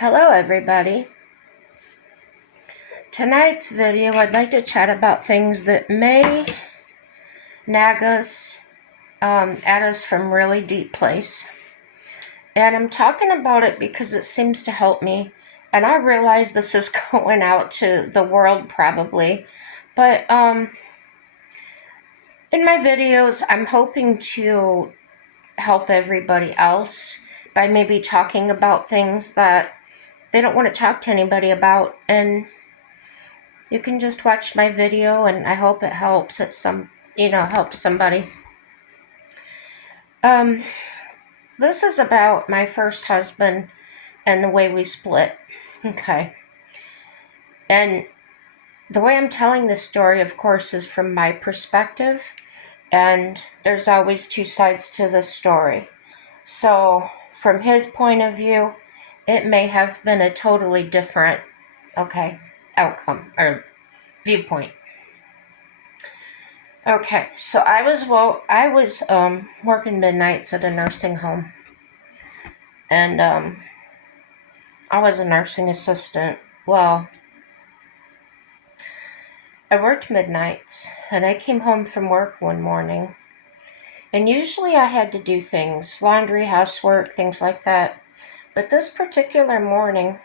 Hello everybody. Tonight's video I'd like to chat about things that may nag us, at us from really deep place. And I'm talking about it because it seems to help me. And I realize this is going out to the world probably. But in my videos I'm hoping to help everybody else by maybe talking about things that they don't want to talk to anybody about, and you can just watch my video and I hope it helps helps somebody. This is about my first husband and the way we split. Okay. And the way I'm telling this story, of course, is from my perspective, and there's always two sides to the story. So, from his point of view, it may have been a totally different, outcome or viewpoint. Okay, so I was working midnights at a nursing home, and I was a nursing assistant. Well, I worked midnights, and I came home from work one morning, and usually I had to do things, laundry, housework, things like that. But this particular morning,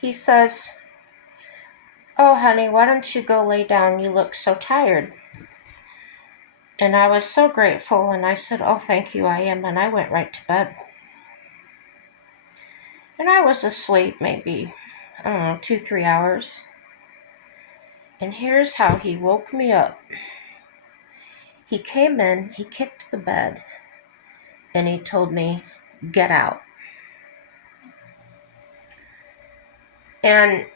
he says, "Oh, honey, why don't you go lay down? You look so tired." And I was so grateful, and I said, "Oh, thank you, I am," and I went right to bed. And I was asleep maybe, 2, 3 hours. And here's how he woke me up. He came in, he kicked the bed, and he told me, "Get out." And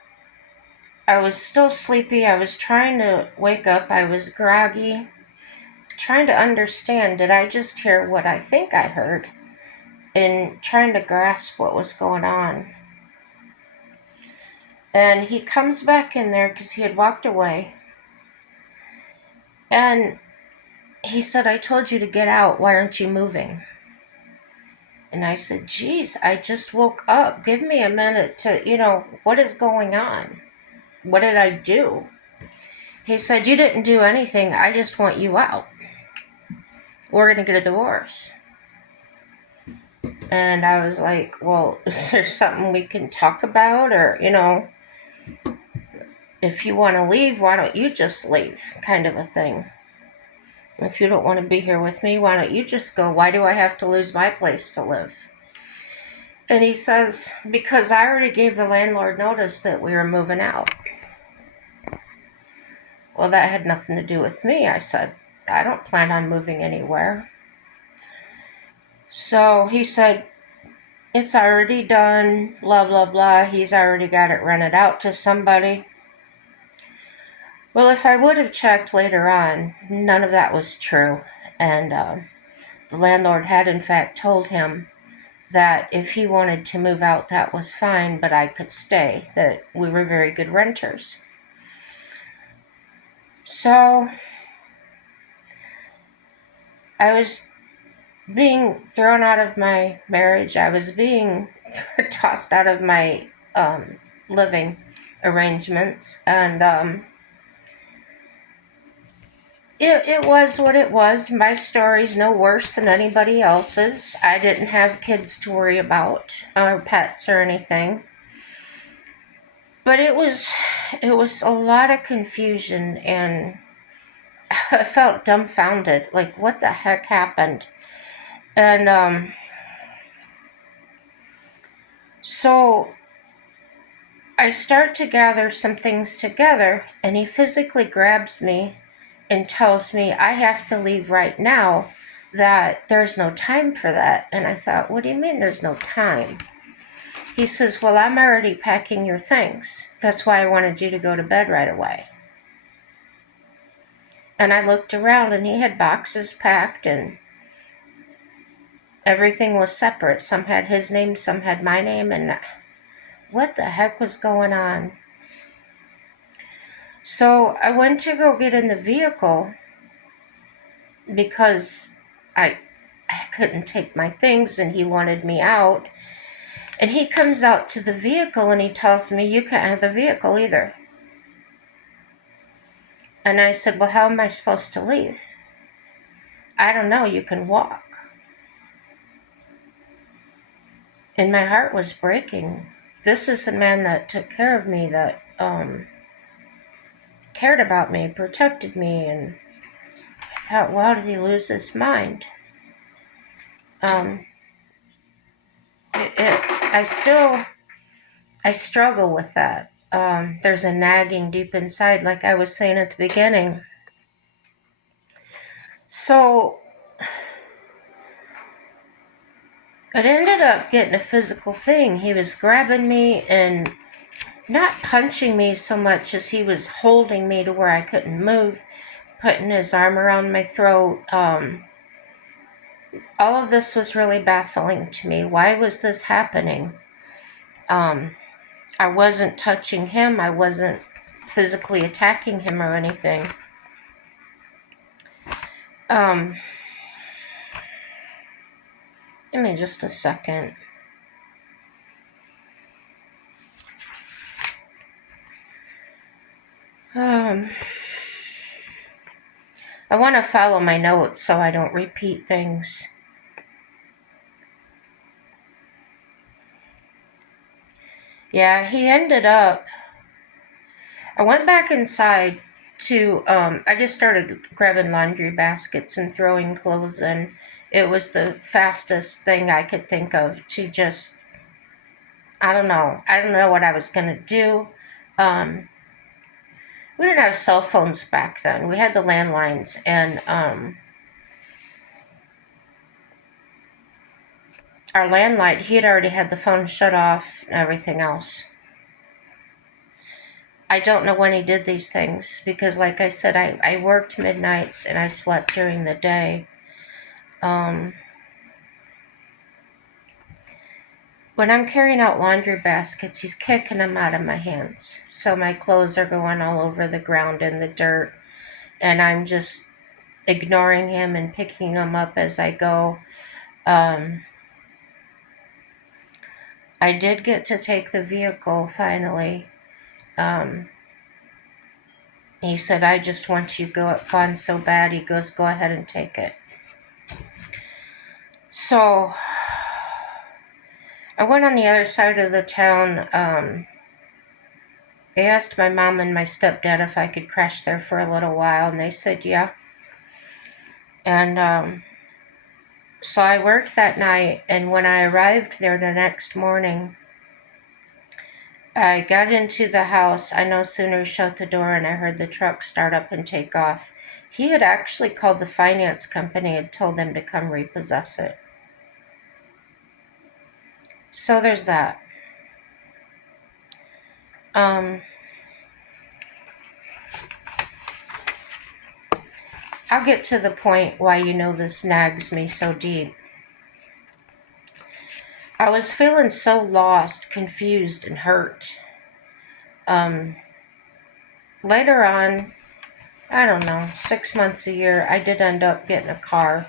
I was still sleepy. I was trying to wake up. I was groggy, trying to understand, did I just hear what I think I heard? And trying to grasp what was going on. And he comes back in there because he had walked away. And he said, "I told you to get out. Why aren't you moving?" And I said, "Geez, I just woke up. Give me a minute to, what is going on? What did I do?" He said, "You didn't do anything. I just want you out. We're going to get a divorce." And I was like, "Well, is there something we can talk about? Or, if you want to leave, why don't you just leave?" Kind of a thing. "If you don't want to be here with me, why don't you just go? Why do I have to lose my place to live?" And he says, "Because I already gave the landlord notice that we were moving out." Well, that had nothing to do with me. I said, "I don't plan on moving anywhere." So he said, "It's already done, blah, blah, blah. He's already got it rented out to somebody." Well, if I would have checked later on, none of that was true. And the landlord had, in fact, told him that if he wanted to move out, that was fine, but I could stay, that we were very good renters. So I was being thrown out of my marriage. I was being tossed out of my living arrangements, and it was what it was. My story's no worse than anybody else's. I didn't have kids to worry about, or pets or anything. But it was a lot of confusion, and I felt dumbfounded. Like, what the heck happened? And so I start to gather some things together, and he physically grabs me and tells me I have to leave right now, that there's no time for that. And I thought, what do you mean there's no time? He says, "Well, I'm already packing your things. That's why I wanted you to go to bed right away." And I looked around, and he had boxes packed, and everything was separate. Some had his name, some had my name, and what the heck was going on? So I went to go get in the vehicle because I couldn't take my things, and he wanted me out. And he comes out to the vehicle and he tells me, you can't have the vehicle either. And I said, well, how am I supposed to leave? I don't know, you can walk. And my heart was breaking. This is the man that took care of me, that cared about me, protected me, and I thought, wow, did he lose his mind? Um, I struggle with that. There's a nagging deep inside, like I was saying at the beginning. So it ended up getting a physical thing. He was grabbing me and not punching me so much as he was holding me to where I couldn't move, putting his arm around my throat. All of this was really baffling to me. Why was this happening? I wasn't touching him. I wasn't physically attacking him or anything. Give me just a second. I want to follow my notes so I don't repeat things. Yeah, he ended up, I went back inside to, I just started grabbing laundry baskets and throwing clothes in. It was the fastest thing I could think of to just, I don't know what I was going to do. We didn't have cell phones back then. We had the landlines, and our landline, he had already had the phone shut off and everything else. I don't know when he did these things because, like I said, I worked midnights and I slept during the day. When I'm carrying out laundry baskets, he's kicking them out of my hands. So my clothes are going all over the ground in the dirt, and I'm just ignoring him and picking them up as I go. I did get to take the vehicle finally. He said, I just want you gone so bad. He goes, go ahead and take it. So I went on the other side of the town. They asked my mom and my stepdad if I could crash there for a little while, and they said yeah. And so I worked that night, and when I arrived there the next morning, I got into the house. I no sooner shut the door and I heard the truck start up and take off. He had actually called the finance company and told them to come repossess it. So there's that. I'll get to the point why this nags me so deep. I was feeling so lost, confused, and hurt. Later on, I don't know, 6 months, a year, I did end up getting a car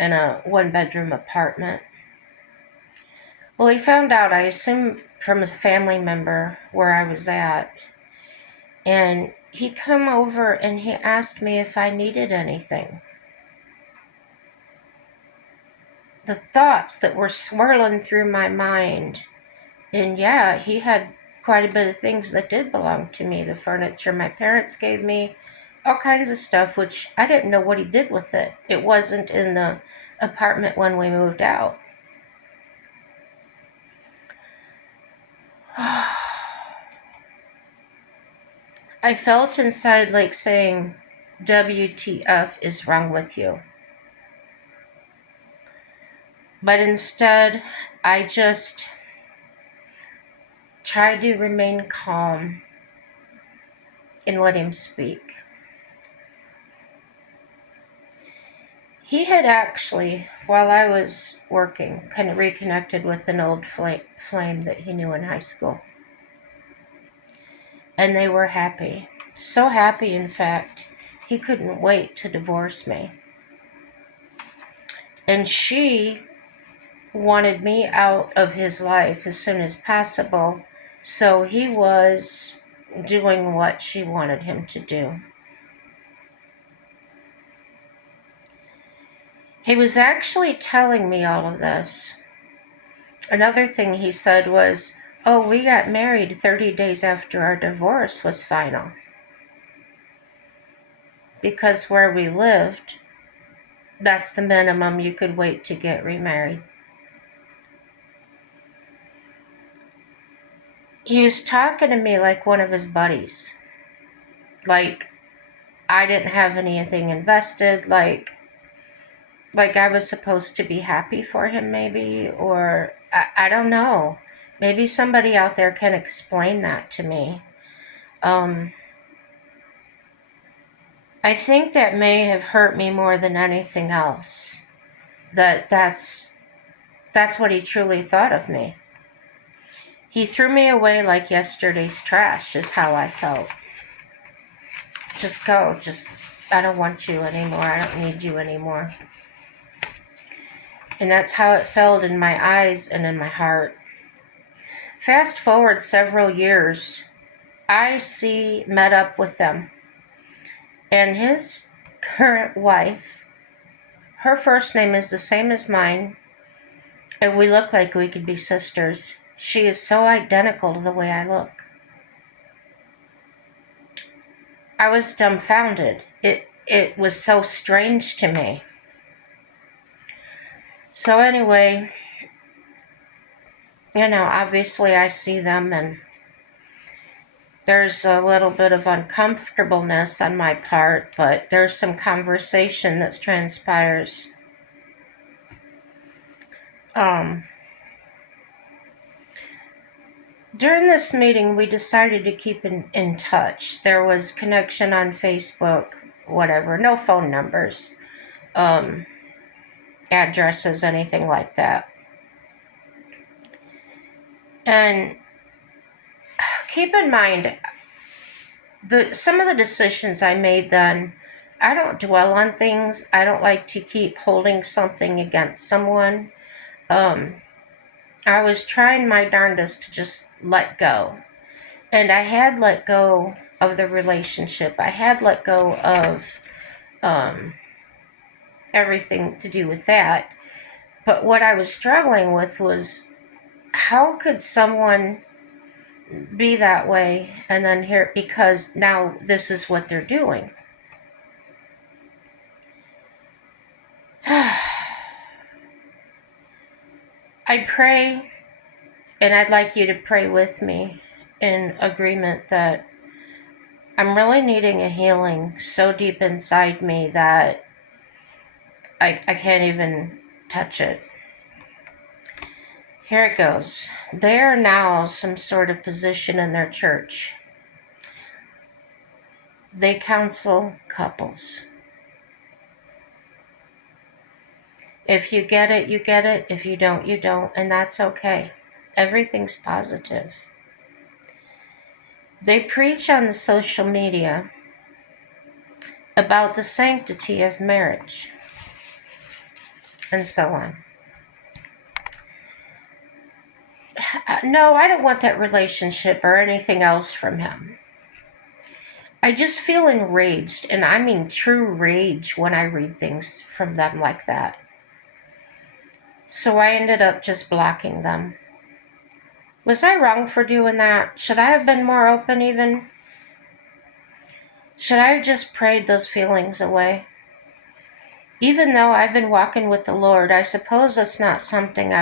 in a one-bedroom apartment. Well, he found out, I assume from a family member, where I was at. And he come over and he asked me if I needed anything. The thoughts that were swirling through my mind. And yeah, he had quite a bit of things that did belong to me. The furniture my parents gave me, all kinds of stuff, which I didn't know what he did with it. It wasn't in the apartment when we moved out. I felt inside like saying, WTF is wrong with you? But instead, I just tried to remain calm and let him speak. He had actually, while I was working, kind of reconnected with an old flame that he knew in high school. And they were happy. So happy, in fact, he couldn't wait to divorce me. And she wanted me out of his life as soon as possible, so he was doing what she wanted him to do. He was actually telling me all of this. Another thing he said was, "Oh, we got married 30 days after our divorce was final. Because where we lived, that's the minimum you could wait to get remarried." He was talking to me like one of his buddies. Like I didn't have anything invested, like I was supposed to be happy for him, maybe, or I don't know. Maybe somebody out there can explain that to me. I think that may have hurt me more than anything else. That's what he truly thought of me. He threw me away like yesterday's trash, is how I felt. Just go, I don't want you anymore, I don't need you anymore. And that's how it felt in my eyes and in my heart. Fast forward several years, I met up with them. And his current wife, her first name is the same as mine, and we look like we could be sisters. She is so identical to the way I look. I was dumbfounded. It was so strange to me. So anyway, obviously I see them, and there's a little bit of uncomfortableness on my part, but there's some conversation that transpires. During this meeting, we decided to keep in touch. There was connection on Facebook, whatever, no phone numbers, addresses, anything like that. And keep in mind, some of the decisions I made then, I don't dwell on things. I don't like to keep holding something against someone. I was trying my darndest to just let go. And I had let go of the relationship. I had let go of everything to do with that. But what I was struggling with was, how could someone be that way and then here, because now this is what they're doing. I pray, and I'd like you to pray with me in agreement that I'm really needing a healing so deep inside me that I can't even touch it. Here it goes. They are now some sort of position in their church. They counsel couples. If you get it, you get it. If you don't, you don't. And that's okay. Everything's positive. They preach on the social media about the sanctity of marriage and so on. No, I don't want that relationship or anything else from him. I just feel enraged, and I mean true rage, when I read things from them like that. So I ended up just blocking them. Was I wrong for doing that? Should I have been more open even? Should I have just prayed those feelings away? Even though I've been walking with the Lord, I suppose that's not something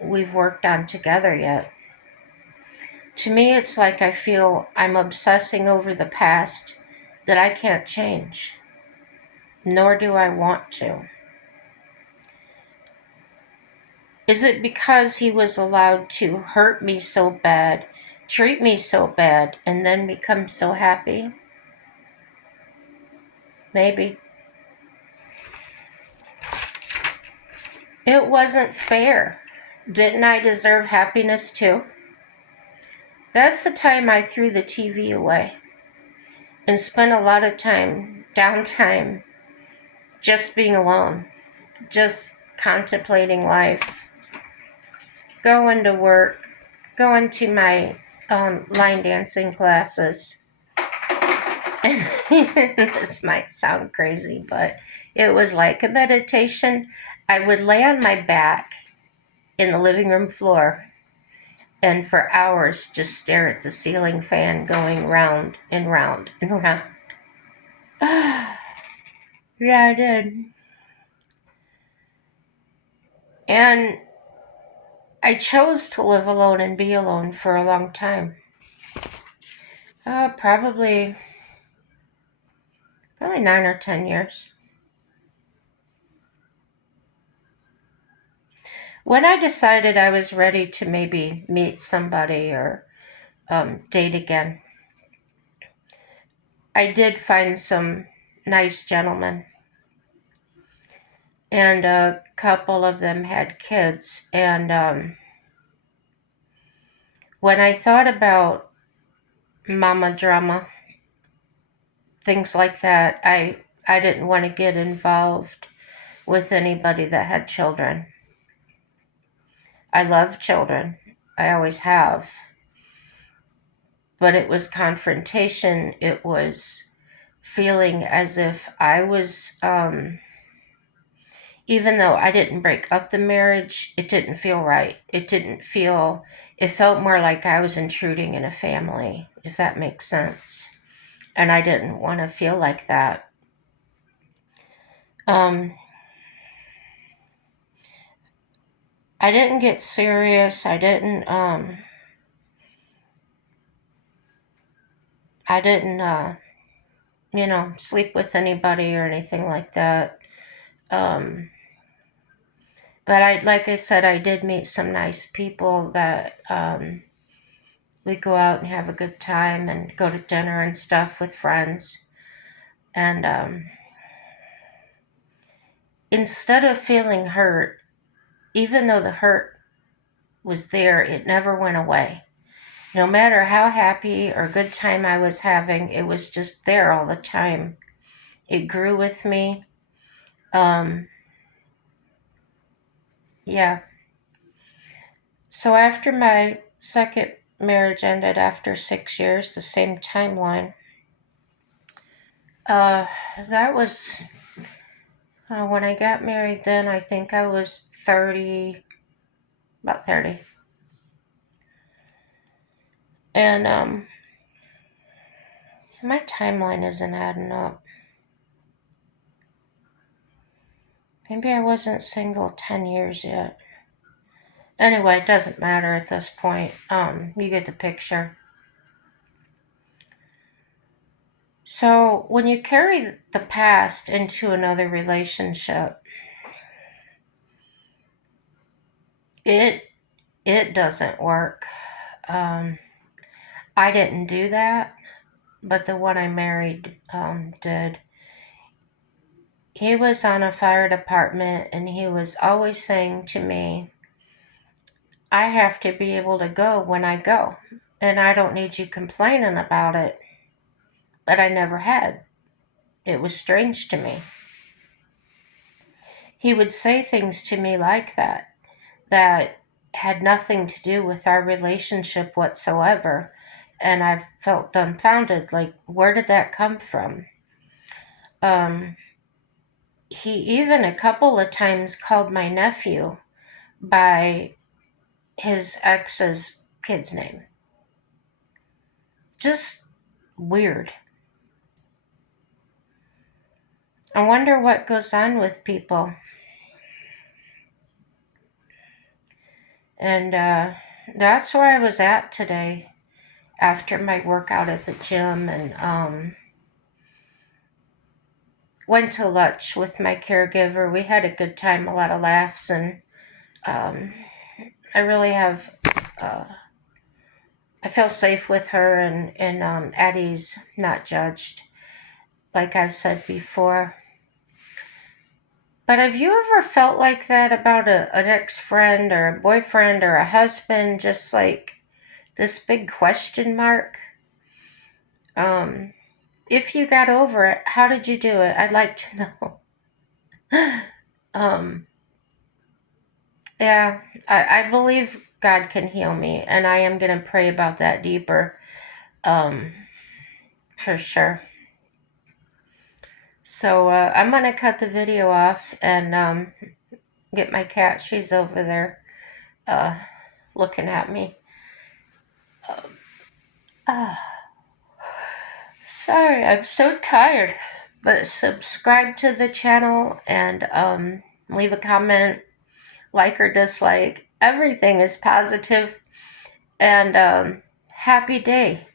we've worked on together yet. To me, it's like I feel I'm obsessing over the past that I can't change, nor do I want to. Is it because he was allowed to hurt me so bad, treat me so bad, and then become so happy? Maybe. It wasn't fair. Didn't I deserve happiness too? That's the time I threw the TV away and spent a lot of downtime, just being alone, just contemplating life. going to work, going to my line dancing classes. And this might sound crazy, but it was like a meditation. I would lay on my back in the living room floor and for hours just stare at the ceiling fan going round and round and round. Yeah, I did. And I chose to live alone and be alone for a long time. Probably 9 or 10 years. When I decided I was ready to maybe meet somebody or date again, I did find some nice gentlemen, and a couple of them had kids. And when I thought about mama drama, things like that, I didn't want to get involved with anybody that had children. I love children. I always have. But it was confrontation. It was feeling as if I was, even though I didn't break up the marriage, it didn't feel right. It felt more like I was intruding in a family, if that makes sense. And I didn't want to feel like that. Um, I didn't get serious. I didn't, sleep with anybody or anything like that. Um, but like I said, I did meet some nice people that we go out and have a good time and go to dinner and stuff with friends. And instead of feeling hurt, even though the hurt was there, it never went away. No matter how happy or good time I was having, it was just there all the time. It grew with me. Um, yeah. So after my second marriage ended after 6 years, the same timeline, uh, that was when I got married. Then I think I was 30, about 30. And my timeline isn't adding up. Maybe I wasn't single 10 years yet. Anyway, it doesn't matter at this point. You get the picture. So when you carry the past into another relationship, it doesn't work. Um, I didn't do that, but the one I married did. He was on a fire department, and he was always saying to me, I have to be able to go when I go, and I don't need you complaining about it. But I never had. It was strange to me. He would say things to me like that had nothing to do with our relationship whatsoever. And I felt dumbfounded, like, where did that come from? Um, he even a couple of times called my nephew by his ex's kid's name. Just weird. I wonder what goes on with people. And that's where I was at today after my workout at the gym, and went to lunch with my caregiver. We had a good time, a lot of laughs, and um, I really have, I feel safe with her, and at ease, not judged, like I've said before. But have you ever felt like that about an ex-friend or a boyfriend or a husband, just like this big question mark? If you got over it, how did you do it? I'd like to know. um, yeah, I believe God can heal me, and I am going to pray about that deeper, um, for sure. So I'm going to cut the video off and get my cat. She's over there uh, looking at me. Uh, Sorry, I'm so tired. But subscribe to the channel and leave a comment, like or dislike. Everything is positive, and happy day.